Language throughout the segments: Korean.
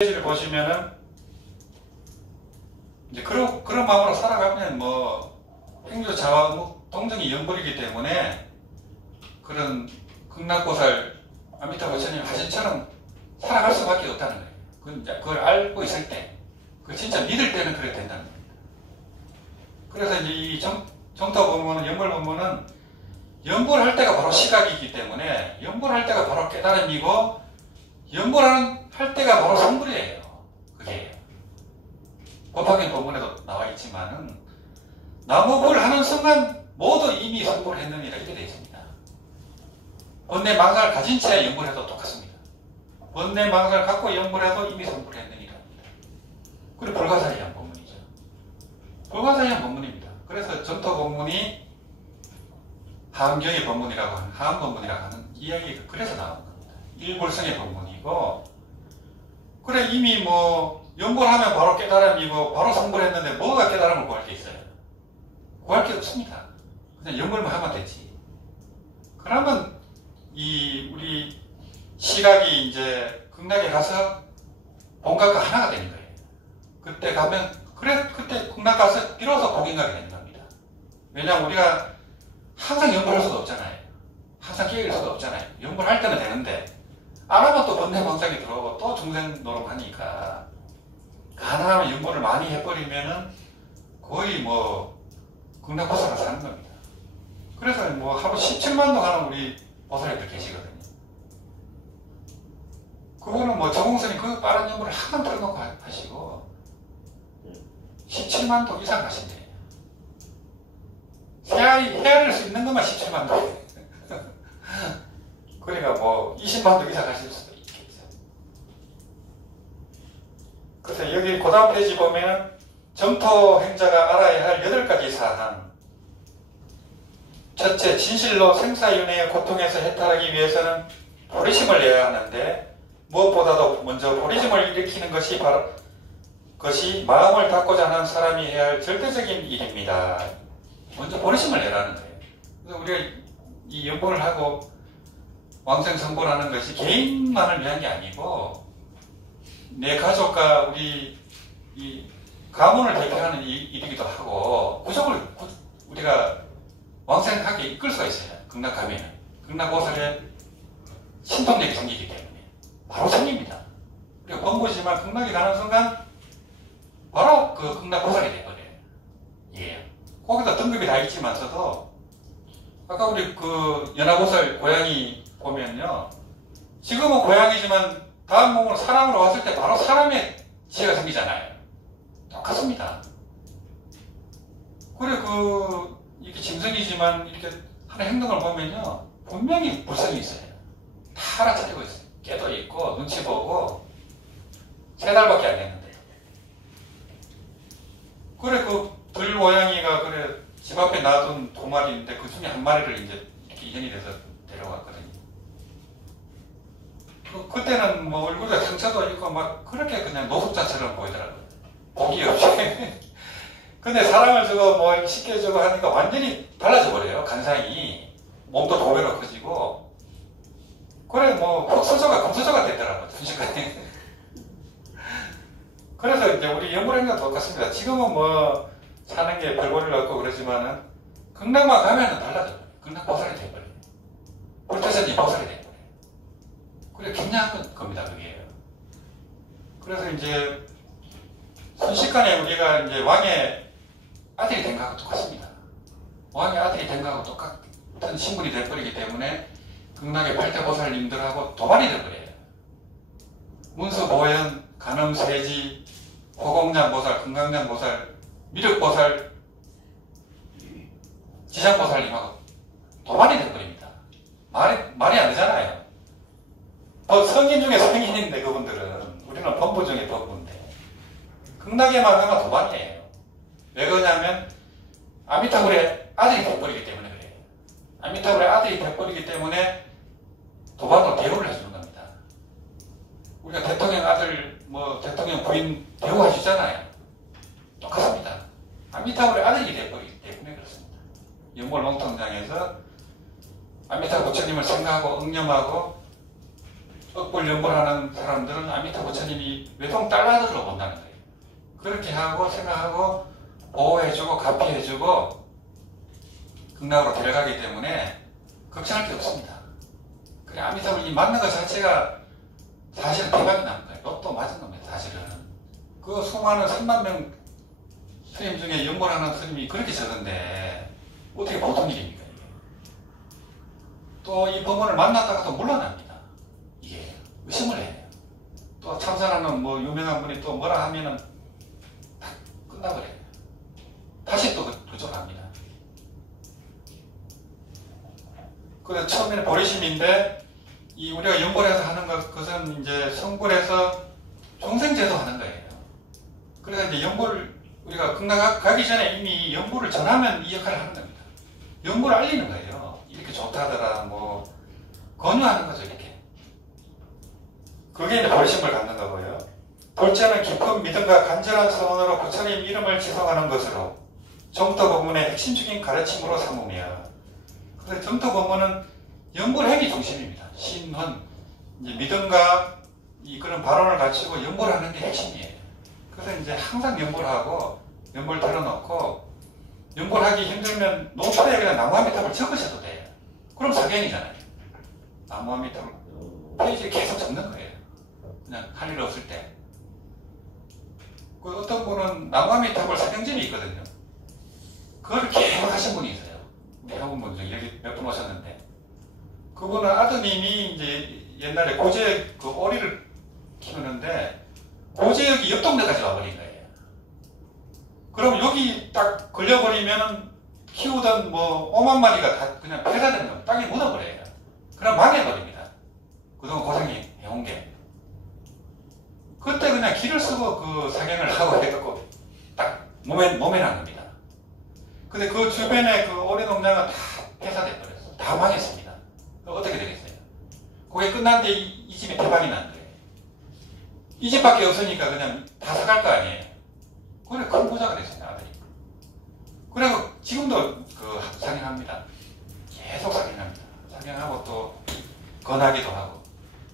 를 보시면은 이제 그런 마음으로 살아가면 뭐 행주 자화목 동정이 연불이기 때문에 그런 극락보살 아미타 부처님 하신처럼 살아갈 수밖에 없다는 거예요. 그걸 알고 있을 때, 그걸 진짜 믿을 때는 그래 된다는 겁니다. 그래서 이제 이 정토 법문은, 연불 법문은 연불할 때가 바로 시각이기 때문에 연불할 때가 바로 깨달음이고 연불할 때가 바로 성불이에요. 그게 법화경 법문에도 나와 있지만은 나무불 하는 순간 모두 이미 성불했느니라 이렇게 되어 있습니다. 번뇌 망상을 가진 채 연불해도 똑같습니다. 번뇌 망상을 갖고 연불해도 이미 성불했느니라. 그리고 불가사의한 법문이죠. 불가사의한 법문입니다. 그래서 전토 법문이 하암경의 법문이라고 하는, 하암 법문이라고 하는 이야기가 그래서 나오는 겁니다. 일불성의 법문이고, 그래 이미 뭐 연불하면 바로 깨달음이고 바로 성불했는데 뭐가 깨달음을 구할 게 있어요? 구할 게 없습니다. 그냥 연불만 하면 되지. 그러면 이 우리 시각이 이제 극락에 가서 본각과 하나가 되는 거예요. 그때 가면 그때 극락 가서 비로소 공인각이 되는 겁니다. 왜냐하면 우리가 항상 연불할 수도 없잖아요. 항상 깨어있을 수도 없잖아요. 연불할 때는 되는데 안 하면 또 번뇌 망상이 들어오고 또 중생 노릇하니까 가능하면 연불을 많이 해버리면은 거의 뭐 극락보살을 사는 겁니다. 그래서 뭐 하루 17만도 가는 우리 보살님들 계시거든요. 그거는 뭐 저공선이 그 빠른 연불을 항상 틀어놓고 하시고 17만도 이상 하신대요. 헤아릴 수 있는 것만 17만도. 그러니까 뭐 20만도 이상 하실 수도 있겠죠. 그래서 여기 그 다음 페이지 보면 정토 행자가 알아야 할 8가지 사항. 첫째, 진실로 생사윤회의 고통에서 해탈하기 위해서는 보리심을 내야 하는데 무엇보다도 먼저 보리심을 일으키는 것이 바로 마음을 닫고자 하는 사람이 해야 할 절대적인 일입니다. 먼저 보리심을 내라는 거예요. 그래서 우리가 이 연봉을 하고 왕생성불하는 것이 개인만을 위한 게 아니고 내 가족과 우리 이 가문을 대표하는 일이기도 하고 구족을 우리가 왕생하게 이끌 수가 있어요. 극락하면은 극락보살의 신통력이 생기기 때문에 바로 생깁니다. 우리가 범부지만 극락에 가는 순간 바로 그 극락보살이 되거든요. 예. 거기다 등급이 다 있지만서도 아까 우리 그 연화보살 고양이 보면요, 지금은 고양이지만 다음 몸으로 사람으로 왔을 때 바로 사람의 지혜가 생기잖아요. 똑같습니다. 그래 이렇게 짐승이지만 이렇게 하는 행동을 보면요 분명히 불성이 있어요. 다 알아차리고 있어요. 깨도 있고 눈치 보고 3달밖에 안 됐는데. 그래 들고양이가 그래 집 앞에 놔둔 2마리인데 그 중에 1마리를 이제 이렇게 인연이 돼서 데려갔거든요. 그때는 뭐 얼굴에 상처도 있고 막 그렇게 그냥 노숙자처럼 보이더라고요. 복이 없이. 근데 사랑을 주고 뭐 쉽게 주고 하니까 완전히 달라져 버려요. 간상이. 몸도 2배로 커지고. 그래 뭐 흑수저가 금수저가 됐더라고요. 순식간에. 그래서 이제 우리 연불행도 똑같습니다. 지금은 뭐 사는 게 별볼일 없고 그러지만은 극락만 가면은 달라져요. 극락보살이 돼버려요. 불태선이 보살이 돼버려요. 그래 굉장한 겁니다. 그게. 그래서 이제 순식간에 우리가 이제 왕의 아들이 된 거하고 똑같습니다. 왕의 아들이 된 거하고 똑같은 신분이 돼버리기 때문에 극락의 8대 보살님들하고 도반이 돼버려요. 문수보현, 간음세지, 호공장보살, 금강장보살, 미륵보살, 지장보살님하고 도반이 돼버립니다. 말이 안 되잖아요. 성인 중에 성인인데 그분들은 우리는 범부 중에 범부인데 극락에만 가면 도반이에요. 왜 그러냐면 아미타불의 아들이 돼버리기 때문에 그래요. 아미타불의 아들이 돼버리기 때문에 도반으로 대우를 해주는 겁니다. 우리가 대통령 아들 뭐 대통령 부인 대우해주잖아요. 똑같습니다. 아미타불의 아들이 돼버리기 때문에 그렇습니다. 연골 농통장에서 아미타 부처님을 생각하고 응념하고 억불 연불하는 사람들은 아미타 부처님이 외동 딸아들로 본다는 거예요. 그렇게 하고 생각하고 보호해주고 가피해주고 극락으로 데려가기 때문에 걱정할 게 없습니다. 그래, 아미타불이 맞는 것 자체가 사실은 대박이 나는 거예요. 로또 맞은 겁니다. 사실은 그 수많은 3만 명 스님 중에 연불하는 스님이 그렇게 적은데 어떻게 보통 일입니까? 또 이 법문을 만났다가도 물러납니다. 이게 의심을 해요. 또 참선하는 뭐 유명한 분이 또 뭐라 하면은 다 끝나버려요. 다시 또 그쪽 갑니다. 그래서 처음에는 보리심인데 이 우리가 연불해서 하는 것은 이제 성불해서 종생제도 하는 거예요. 그래서 이제 연불 우리가 극락 가기 전에 이미 연불을 전하면 이 역할을 하는 겁니다. 연불을 알리는 거예요. 이렇게 좋다더라 뭐 권유하는 거죠. 이렇게. 그게 이제 보리심을 갖는 거고요. 둘째는 깊은 믿음과 간절한 소원으로 부처님 이름을 지성하는 것으로 정토 법문의 핵심적인 가르침으로 삼으며, 그래서 정토 법문은 연불행위 중심입니다. 신헌, 이제 믿음과 이 그런 발언을 갖추고 연불하는 게 핵심이에요. 그래서 이제 항상 연불하고 연불 털어놓고 연불하기 힘들면 노트에 그냥 나무아미탑을 적으셔도 돼요. 그럼 사견이잖아요. 나무아미탑을 페이지에 계속 적는 거예요. 그냥 할 일 없을 때. 그 어떤 분은 나무아미탑을 사경집이 있거든요. 그걸 계속 하신 분이 있어요. 우리 한국 분 중에 여기 몇 분 오셨는데, 그분은 아드님이 이제 옛날에 고제역 그 오리를 키우는데 고제역이 옆 동네까지 와버린 거예요. 그럼 여기 딱 걸려버리면 키우던 뭐 5만 마리가 다 그냥 폐사되는 거예요. 땅에 묻어버려요. 그럼 망해버립니다. 그동안 고생이 해온 게. 그때 그냥 길을 쓰고 그 사경을 하고 해갖고 딱 모면한 겁니다. 근데 그 주변에 그 오리 농장은 다 폐사돼 버렸어. 다 망했습니다. 어떻게 되겠어요? 그게 끝난 뒤에 이 집이 대박이 난 거예요. 이 집밖에 없으니까 그냥 다 사갈 거 아니에요. 그래 큰 부자가 됐습니다. 아들이. 그리고 지금도 그 사경합니다. 계속 사경합니다. 사경하고 또 건하기도 하고.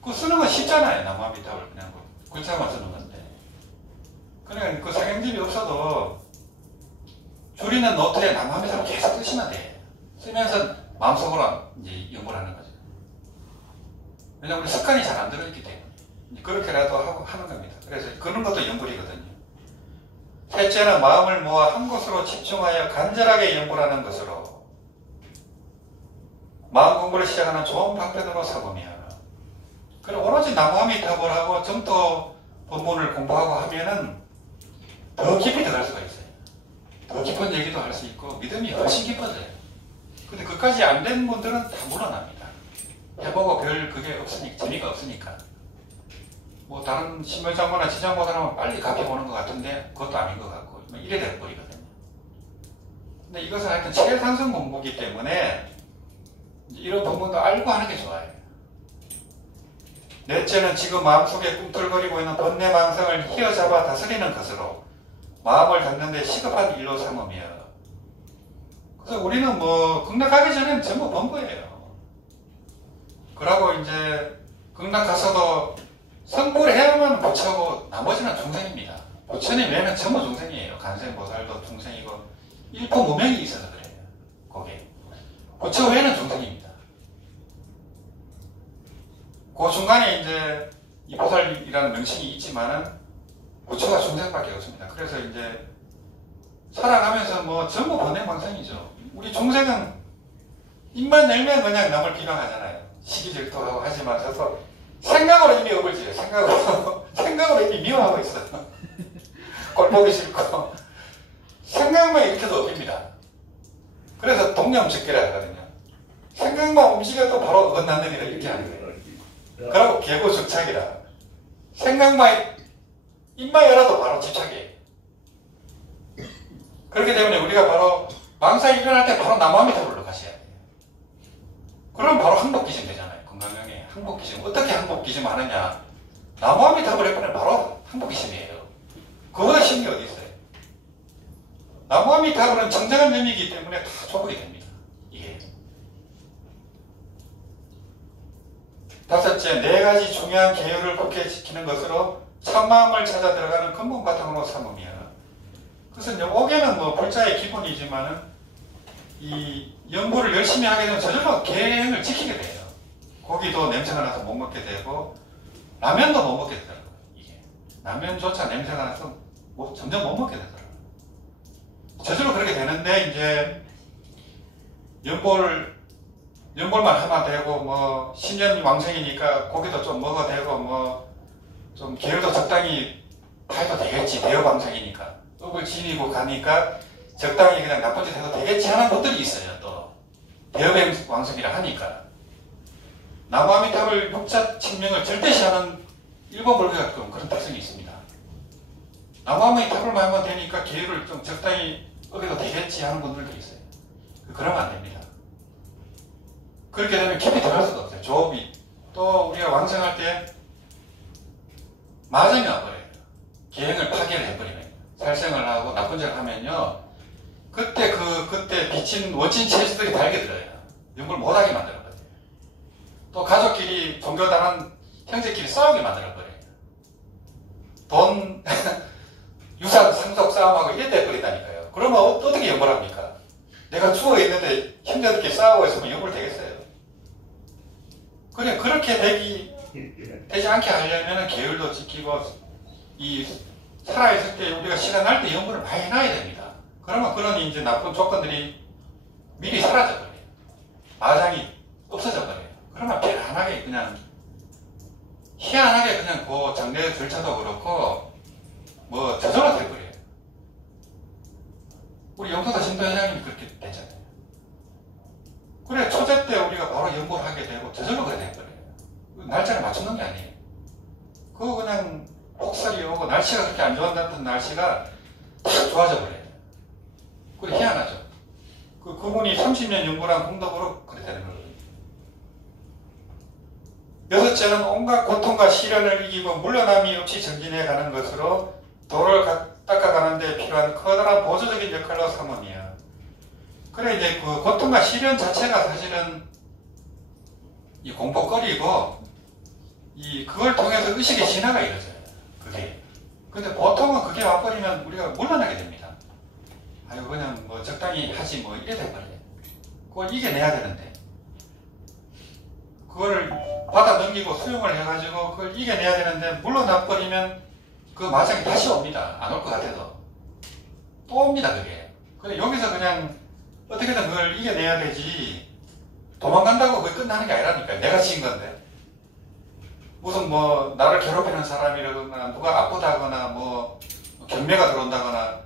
그 쓰는 건 쉽잖아요. 나무아미탑을 그냥 글자만 쓰는 건데. 그러니까 그 사경집이 없어도 줄이는 노트에 나무아미탑을 계속 쓰시면 돼요. 쓰면서 마음속으로 이제 연구를 하는 거죠. 왜냐하면 우리 습관이 잘 안 들어있기 때문에 그렇게라도 하고 하는 겁니다. 그래서 그런 것도 연불이거든요. 셋째는 마음을 모아 한 곳으로 집중하여 간절하게 연불하는 것으로 마음 공부를 시작하는 좋은 방편으로 삼으며, 그래 오로지 나무아미탑을 하고 정토 법문을 공부하고 하면은 더 깊이 들어갈 수가 있어요. 더 깊은 얘기도 할 수 있고 믿음이 훨씬 깊어져요. 근데 그까지 안 된 분들은 다 물러납니다. 해보고 별 그게 없으니까, 재미가 없으니까. 뭐 다른 신물장보나 지장보다는 빨리 갚여보는 것 같은데 그것도 아닌 것 같고 이래 돼버리거든요. 근데 이것은 하여튼 최상승 공부이기 때문에 이런 부분도 알고 하는 게 좋아요. 넷째는 지금 마음속에 꿈틀거리고 있는 번뇌망상을 휘어잡아 다스리는 것으로 마음을 닫는 데 시급한 일로 삼으며, 그래서 우리는 뭐 극락하기 전에는 전부 번 거예요. 그러고 이제 극락 가서도 성불해야만 부처고 나머지는 중생입니다. 부처님 외에는 전부 중생이에요. 간생보살도 중생이고 일포무명이 있어서 그래요. 거기에 부처 외에는 중생입니다. 그 중간에 이제 이 보살이라는 명칭이 있지만은 부처가 중생밖에 없습니다. 그래서 이제 살아가면서 뭐 전부 번뇌망상이죠. 우리 중생은 입만 열면 그냥 남을 비방하잖아요. 시기질투하고 하지만서도 생각으로 이미 업을 지어요. 생각으로 이미 미워하고 있어요. 꼴 보기 싫고 생각만 일으켜도 업입니다. 그래서 동념적계라 하거든요. 생각만 움직여도 바로 어긋난다니라 이렇게 하는 거예요. 그리고 계고숙착이라, 생각만 입만 열어도 바로 집착이에요. 그렇기 때문에 우리가 바로 망상이 일어날 때 바로 나무아미탑으로 가셔야 돼요. 그럼 바로 항복기심 되잖아요. 건강명에 항복기심. 어떻게 항복기심 하느냐? 나무아미탑을 해보면 바로 항복기심이에요. 그보다 쉬운 게 어디 있어요? 나무아미탑은 정정한 의미이기 때문에 다 조복이 됩니다. 이게. 다섯째, 네 가지 중요한 중요한 계율을 굳게 지키는 것으로 참마음을 찾아 들어가는 근본 바탕으로 삼음이야. 그래서 이제 옥에는 뭐 불자의 기본이지만은 이 연구를 열심히 하게 되면 저절로 계행을 지키게 돼요. 고기도 냄새가 나서 못 먹게 되고 라면도 못 먹게 되더라고요. 이게 라면조차 냄새가 나서 점점 못 먹게 되더라고요. 저절로 그렇게 되는데 이제 연볼만 하면 되고 뭐 신년왕생이니까 고기도 좀 먹어도 되고 뭐 좀 계열도 적당히 해도 되겠지. 대여방생이니까 떡을 지니고 가니까 적당히 그냥 나쁜 짓 해도 되겠지 하는 것들이 있어요. 또 대여왕생이라 하니까 나무아미탑을 육자 칭명을 절대시하는 일본 불교가 좀 그런 특성이 있습니다. 나무아미탑을 하면 되니까 계율을 좀 적당히 어겨도 되겠지 하는 분들도 있어요. 그러면 안 됩니다. 그렇게 되면 깊이 들어갈 수가 없어요. 조업이. 또 우리가 왕생할 때 마정이 와버려요. 계행을 파괴를 해버리면. 살생을 하고 나쁜 짓을 하면요. 그때 비친 원친 체질들이 달게 들어요. 연구를 못하게 만들어버려요. 또 가족끼리 종교다른 형제끼리 싸우게 만들어버려요. 돈, 유산, 상속 싸움하고 이래 돼버린다니까요. 그러면 어떻게 연구를 합니까? 내가 죽어있는데 형제들끼리 싸우고 있으면 연구를 되겠어요? 그냥 그렇게 되지 않게 하려면 계율도 지키고 살아있을 때 우리가 시간 날 때 연구를 많이 해놔야 됩니다. 그러면 그런 이제 나쁜 조건들이 미리 사라져버려요. 마장이 없어져버려요. 그러면 편안하게 그냥 희한하게 그냥 그 장례 절차도 그렇고 뭐 저절로 돼버려요. 우리 영토다 신도 회장님이 그렇게 됐잖아요. 그래 초제 때 우리가 바로 연구를 하게 되고 저절로 그래 돼버려요. 날짜를 맞추는 게 아니에요. 그거 그냥 폭설이 오고 날씨가 그렇게 안 좋았던 날씨가 딱 좋아져 버려요. 그래 희한하죠. 그분이 30년 연구한 공덕으로 그래 되는 거예요. 여섯째는 온갖 고통과 시련을 이기고 물러남이 없이 전진해 가는 것으로 도를 닦아가는 데 필요한 커다란 보조적인 역할로 삼음이야. 그래 이제 그 고통과 시련 자체가 사실은 이 공포거리고 그걸 통해서 의식의 진화가 이루어져요. 그게. 근데 보통은 그게 와버리면 우리가 물러나게 됩니다. 아유 그냥 뭐 적당히 하지 뭐 이래 돼버려요. 그걸 이겨내야 되는데 그거를 받아 넘기고 수용을 해가지고 그걸 이겨내야 되는데 물러나버리면 그 마장이 다시 옵니다. 안 올 것 같아도 또 옵니다. 그게. 근데 여기서 그냥 어떻게든 그걸 이겨내야 되지 도망간다고 그게 끝나는 게 아니라니까요. 내가 지은 건데 무슨 뭐 나를 괴롭히는 사람이라거나 누가 아프다거나 뭐 경매가 들어온다거나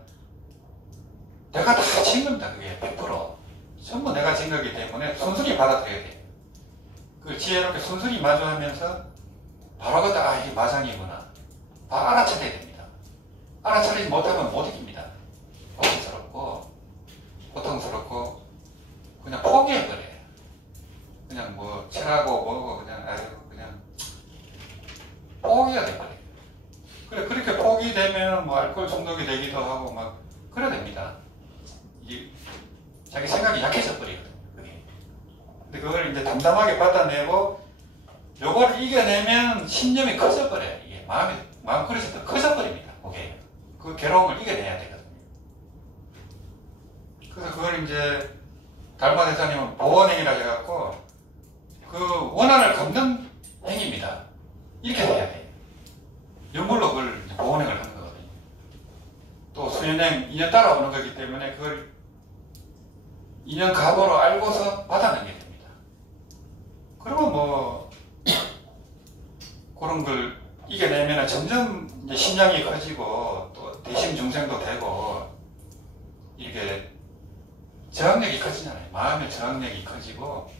내가 다 지은 겁니다. 그게 100% 전부 내가 지은 거기 때문에 순순히 받아들여야 돼요. 그걸 지혜롭게 순순히 마주하면서 바로 그때 이게 마장이구나 다 알아차려야 됩니다. 알아차리지 못하면 못 이깁니다. 고통스럽고 그냥 포기해버려요. 그냥 뭐 체하고 뭐고 그냥 그냥 포기가 돼버려요. 그래 그렇게 포기되면 뭐 알코올 중독이 되기도 하고 막 그래야 됩니다. 자기 생각이 약해져 버리거든요. 그게. 근데 그걸 이제 담담하게 받아내고 요걸 이겨내면 신념이 커져버려요. 이게 마음그릇이 더 커져버립니다. 그게. 그 괴로움을 이겨내야 되거든요. 그래서 그걸 이제 달마 대사님은 보원행위라 해갖고 그 원한을 갚는 행위입니다. 이렇게 돼야 돼요. 연물로 그걸 보원행을 하는 거거든요. 또 수연행 2년 따라오는 거기 때문에 그걸 2년 과거로 알고서 받아내게 됩니다. 그러면 뭐 그런 걸 이겨내면 점점 이제 신량이 커지고 또 대심 중생도 되고 이렇게 저항력이 커지잖아요. 마음의 저항력이 커지고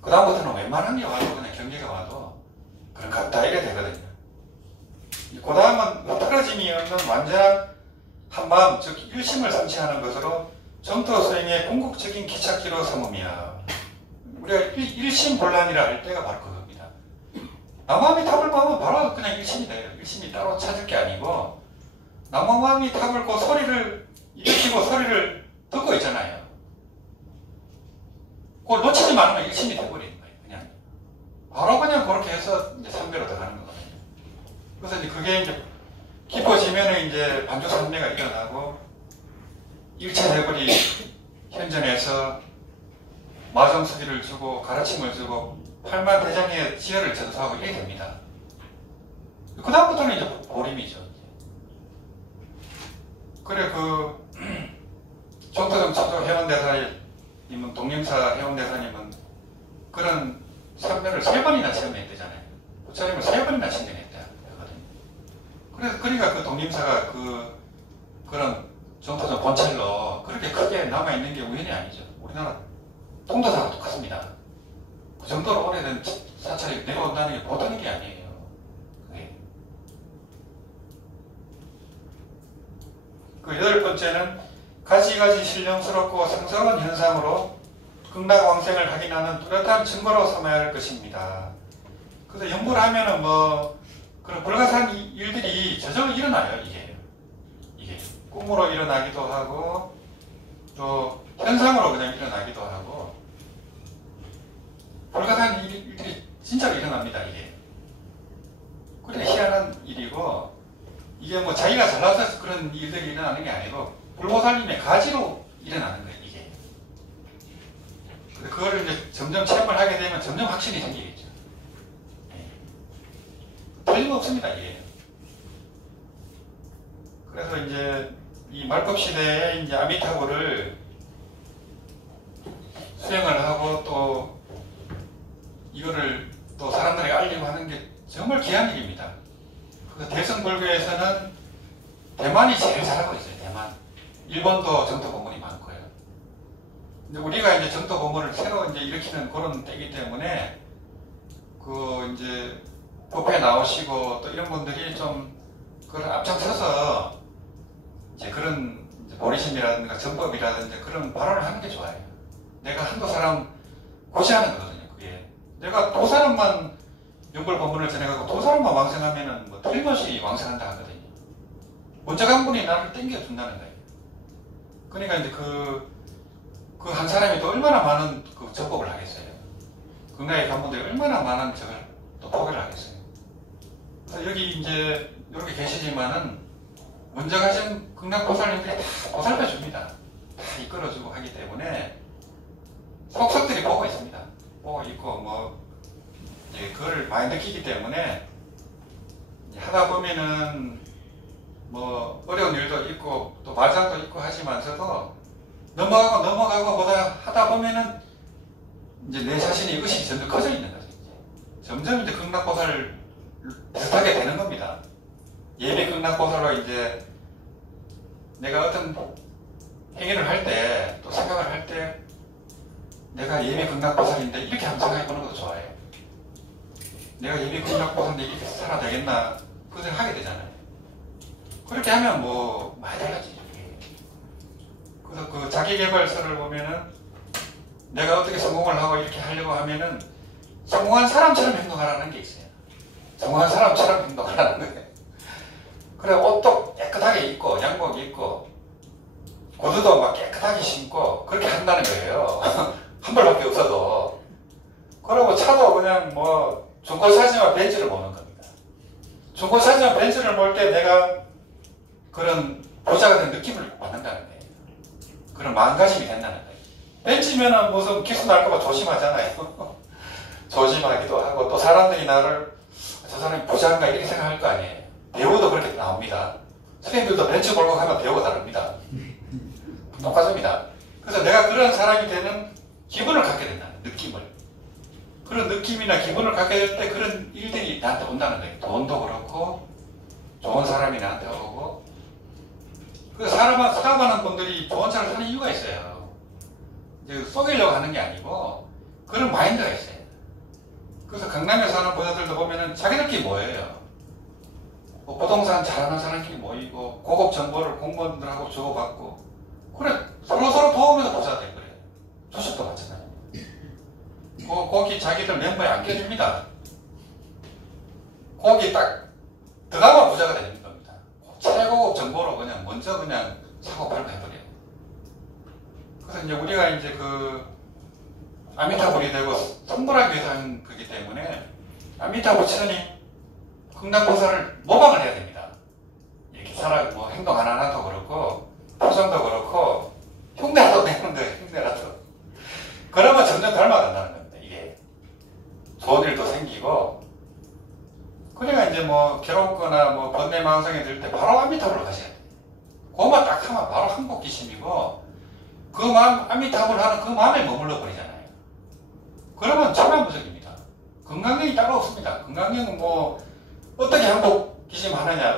그 다음부터는 웬만한 게 와도 그냥 경계가 와도 그런 같다 이래 되거든요. 그 다음은 틀어짐이 없는 완전한 한마음 즉 일심을 성취하는 것으로 정토 수행의 궁극적인 기착지로 삼음이야. 우리가 일심본란이라 할 때가 바로 그겁니다. 남아미 탑을 보면 바로 그냥 일심이 돼요. 일심이 따로 찾을 게 아니고 남아미 탑을 그 소리를 일으키고 소리를 듣고 있잖아요. 그걸 놓치지 말으면 일심이 돼버리는 거예요. 그냥 바로 그냥 그렇게 해서 이제 삼배로 들어가는 거거든요. 그래서 이제 그게 이제 깊어지면은 이제 반주산매가 일어나고 일체대불이 현전해서 마정수기를 주고 가르침을 주고 팔마대장의 지혜를 전수하고 이렇게 됩니다. 그 다음부터는 이제 보림이죠. 그래 정토정 초조 회원대사님은 동림사 회원대사님은 그런 삼매를 3번이나 체험했대잖아요. 부처님을 3번이나 신경했다 하거든요. 그러니까 그 동림사가 그런 정토정 본찰로 그렇게 크게 남아있는 게 우연이 아니죠. 우리나라 통도사가 똑같습니다. 그 정도로 오래된 사찰이 내려온다는 게 보통 일이 아니에요. 그게. 그 8번째는 가지가지 신령스럽고 성스러운 현상으로 극락왕생을 확인하는 뚜렷한 증거로 삼아야 할 것입니다. 그래서 연구를 하면은 그런 불가사한 일들이 저절로 일어나요. 이게 꿈으로 일어나기도 하고 또 현상으로 그냥 일어나기도 하고 불가사한 일들이 진짜로 일어납니다. 이게 그래 희한한 일이고 이게 자기가 잘나서 그런 일들이 일어나는 게 아니고 불보살님의 가지로 일어나는 거예요. 이게 그거를 이제 점점 체험을 하게 되면 점점 확신이 생기겠죠. 틀림없습니다. 이게 그래서 이제 이 말법 시대에 이제 아미타불을 수행을 하고 또 이거를 또 사람들에게 알리고 하는 게 정말 귀한 일입니다. 그 대승불교에서는 대만이 제일 잘하고 있어요. 대만. 일본도 정토 고문이 많고요. 근데 우리가 이제 정토 고문을 새로 이제 일으키는 그런 때이기 때문에 이제 법회 나오시고 또 이런 분들이 좀 그런 앞장서서 이제 그런 보리심이라든가 전법이라든지 그런 발언을 하는 게 좋아요. 내가 한두 사람 고시하는 거거든요. 그게 내가 두 사람만 영벌법문을 전해가고 두 사람만 왕생하면은 틀림없이 왕생한다 하거든요. 먼저 간 분이 나를 땡겨준다는 거예요. 그러니까 이제 그 한 사람이 또 얼마나 많은 그 전법을 하겠어요. 극락에 간 분들이 얼마나 많은 적을 또 포기를 하겠어요. 그래서 여기 이제 이렇게 계시지만은 먼저 가신 극락보살님들이 다 보살펴줍니다. 다 이끌어주고 하기 때문에 속속들이 보고 있습니다. 보고 있고 이제 그걸 많이 느끼기 때문에 하다 보면은 어려운 일도 있고 또 말장도 있고 하지만서도 넘어가고 보다 하다 보면은 이제 내 자신의 의식이 점점 커져 있는 거죠. 점점 이제 극락보살 비슷하게 되는 겁니다. 예비 극락보살로 이제 내가 어떤 행위를 할 때 또 생각을 할 때 내가 예비 극락보살인데 이렇게 한번 생각해 보는 것도 좋아요. 내가 예비 극락보살인데 이렇게 살아야 되겠나 그 생각 하게 되잖아요. 그렇게 하면 많이 달라지죠. 그래서 그 자기개발서를 보면은 내가 어떻게 성공을 하고 이렇게 하려고 하면은 성공한 사람처럼 행동하라는 게 있어요. 성공한 사람처럼 행동하라는 거예요. 그래 옷도 깨끗하게 입고 양복 입고 구두도 막 깨끗하게 신고 그렇게 한다는 거예요. 한 벌밖에 없어도. 그리고 차도 그냥 중고차지만 벤츠를 보는 겁니다. 중고차지만 벤츠를 볼 때 내가 그런 부자가 된 느낌을 받는다는 거예요. 그런 마음가짐이 된다는 거예요. 벤츠면은 무슨 기수 날까봐 조심하잖아요. 조심하기도 하고 또 사람들이 나를 저 사람이 부자인가 이렇게 생각할 거 아니에요. 배우도 그렇게 나옵니다. 선생님들도 벤츠 몰고 가면 배우가 다릅니다. 똑같습니다. 그래서 내가 그런 사람이 되는 기분을 갖게 된다는 느낌을. 그런 느낌이나 기분을 갖게 될 때 그런 일들이 나한테 온다는 거예요. 돈도 그렇고 좋은 사람이 나한테 오고 그래서 사람하는 분들이 좋은 차를 사는 이유가 있어요. 이제 속이려고 하는 게 아니고 그런 마인드가 있어요. 그래서 강남에 사는 부자들도 보면은 자기들끼리 모여요. 부동산 잘하는 사람끼리 모이고 고급 정보를 공무원들하고 주고받고 그래 서로 도우면서 부자 돼 그래요. 주식도 마찬가지예요. 거기 자기들 멤버에 안 껴줍니다. 거기 딱 들어가면 부자가 되는 겁니다. 최고급 정보로 먼저 사고 팔고 해버려요. 그래서 이제 우리가 이제 아미타불이 되고 성불하기 위해서 하는 거기 때문에 아미타 부처님 극락보살을 모방을 해야 됩니다. 이렇게 뭐 행동 하나하나도 그렇고 표정도 그렇고 흉내라도 내는 거예요. 흉내라도. 그러면 점점 닮아간다는 겁니다. 이게 좋은 일도 생기고. 그러니까 이제 뭐 괴롭거나 뭐 번뇌망상에 들 때 바로 아미타불을 가셔야 돼요. 그것만 딱 하면 바로 항복기심이고 그 마음, 아미타불을 하는 그 마음에 머물러 버리잖아요. 그러면 천만부적입니다. 건강경이 따로 없습니다. 건강경은 뭐 어떻게 항복기심 하느냐,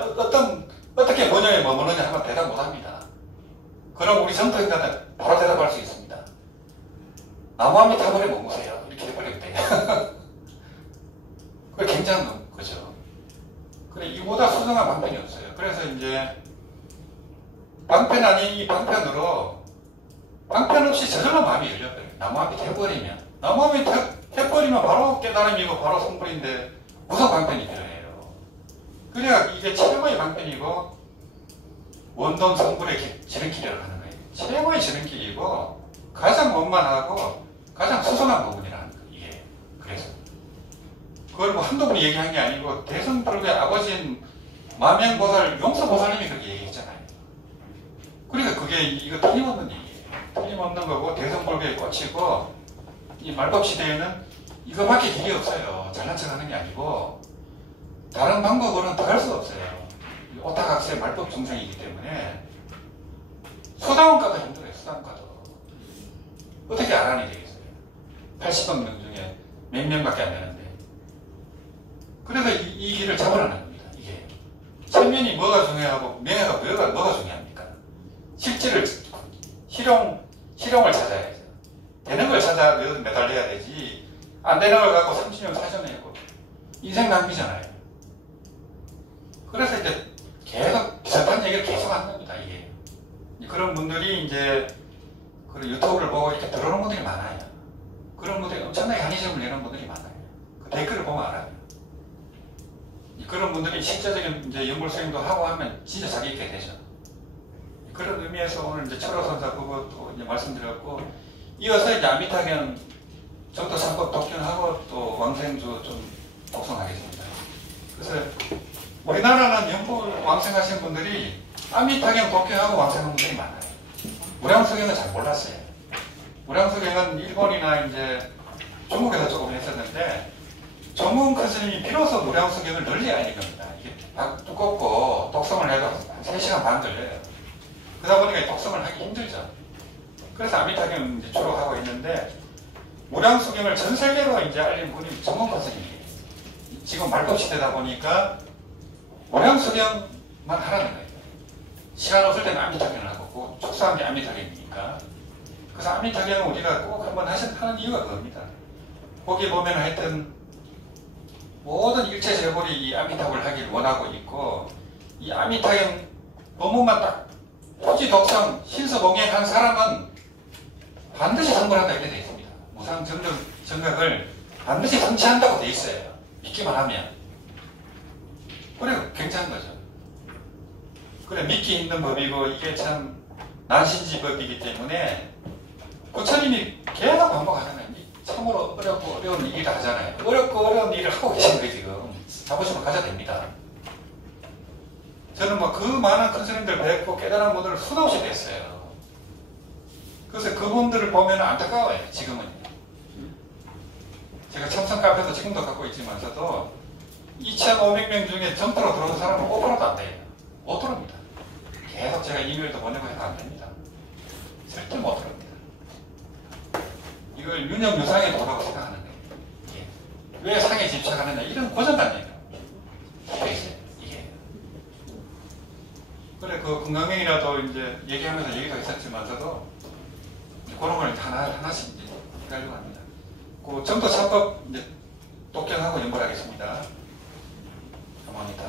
어떻게 번뇌에 머무느냐 하면 대답 못합니다. 그럼 우리 성토인간은 바로 대답할 수 있습니다. 나무아미타불에 머무세요. 이렇게 해버리거든요. 그게 굉장한 거죠. 그래, 이보다 수상한 방편이 없어요. 그래서 이제 방편 아닌 이 방편으로 방편 없이 저절로 마음이 열려버려요. 나무아미 해버리면. 나무아미 해버리면 바로 깨달음이고 바로 성불인데 무슨 방편이 필요해요. 그래야 이게 최고의 방편이고 원돈 성불의 지름길이라고 하는 거예요. 최고의 지름길이고 가장 원만하고 가장 수상한 부분이라는 거예요. 이게. 그래서 그걸 뭐 한두 분이 얘기한 게 아니고 대승불교의 아버지인 마명보살 용서보살님이 그렇게 얘기했잖아요. 그러니까 그게 이거 틀림없는 얘기예요. 틀림없는 거고 대승불교의 꽃이고 이 말법시대에는 이거밖에 길이 없어요. 잘난 척 하는 게 아니고 다른 방법으로는 더 할 수 없어요. 오타각세 말법 중생이기 때문에 수다원가도 힘들어요. 수다원가도 어떻게 알아내야 되겠어요. 80억 명 중에 몇 명밖에 안 되는데. 그래서 이 길을 잡으라는 겁니다. 이게 체면이 뭐가 중요하고 명예가 뭐가 중요합니까? 실질을 실용을 찾아야죠. 되는 걸 찾아 매달려야 되지. 안 되는 걸 갖고 30년 40년 하고 인생 낭비잖아요. 그래서 이제 계속 비슷한 얘기를 계속 하는 겁니다. 이게 그런 분들이 이제 그런 유튜브를 보고 이렇게 들어오는 분들이 많아요. 그런 분들이 엄청나게 한의점을 내는 분들이 많아요. 그 댓글을 보면 알아요. 그런 분들이 실제적인 이제 연불 수행도 하고 하면 진짜 자기 있게 되죠. 그런 의미에서 오늘 이제 철호선사 그것도 이제 말씀드렸고, 이어서 이제 아미타경 정도 삼법 독견하고 또 왕생주 좀 독송하겠습니다. 그래서 우리나라는 연불 왕생하신 분들이 아미타경 독견하고 왕생한 분들이 많아요. 무량수경은 잘 몰랐어요. 무량수경은 일본이나 이제 중국에서 조금 했었는데, 정문 큰 스님이 비로소 무량수경을 널리 알린 겁니다. 이게 두껍고 독성을 해도 한 3시간 반 걸려요. 그러다 보니까 독성을 하기 힘들죠. 그래서 아미타경 이제 주로 하고 있는데, 무량수경을 전 세계로 이제 알린 분이 정문 큰 스님이에요. 지금 말법 시대다 보니까 무량수경만 하라는 거예요. 시간 없을 때는 아미타경을 하고, 축소한 게 아미타경이니까. 그래서 아미타경은 우리가 꼭 한번 하는 이유가 그겁니다. 거기 보면 하여튼 모든 일체 재벌이 이 아미타불을 하길 원하고 있고, 이 아미타경 법문만 딱 토지 독성 신서봉행한 사람은 반드시 성불한다 이렇게 되어 있습니다. 무상정각을 반드시 성취한다고 되어 있어요. 믿기만 하면. 그래 괜찮은 거죠. 그래 믿기 힘든 법이고 이게 참 난신지법이기 때문에 부처님이 계속 반복하잖아요. 참으로 어렵고 어려운 일을 하잖아요. 어렵고 어려운 일을 하고 계신 거예요. 지금 자부심을 가져야 됩니다. 저는 뭐 그 많은 큰 스님들 뵙고 깨달은 분들을 수도 없이 뵀어요. 그래서 그분들을 보면 안타까워요. 지금은 제가 참선 카페도 지금도 갖고 있지만서도 2,500명 중에 정토로 들어온 사람은 5%도 안 돼요. 못 들어옵니다. 계속 제가 이메일도 보내고 해도 안 됩니다. 절대 못 들어옵니다. 이걸 윤영유상의 도라고 생각하는 거예요. 예. 왜 상에 집착하느냐 이런 고정관념이에요. 이게. 그래 그 건강경이라도 이제 얘기하면서 얘기도 있었지만서도 그런 걸 하나씩 이제 해가려고 합니다. 그 정도 참법 이제 독견하고 연구하겠습니다. 감사합니다.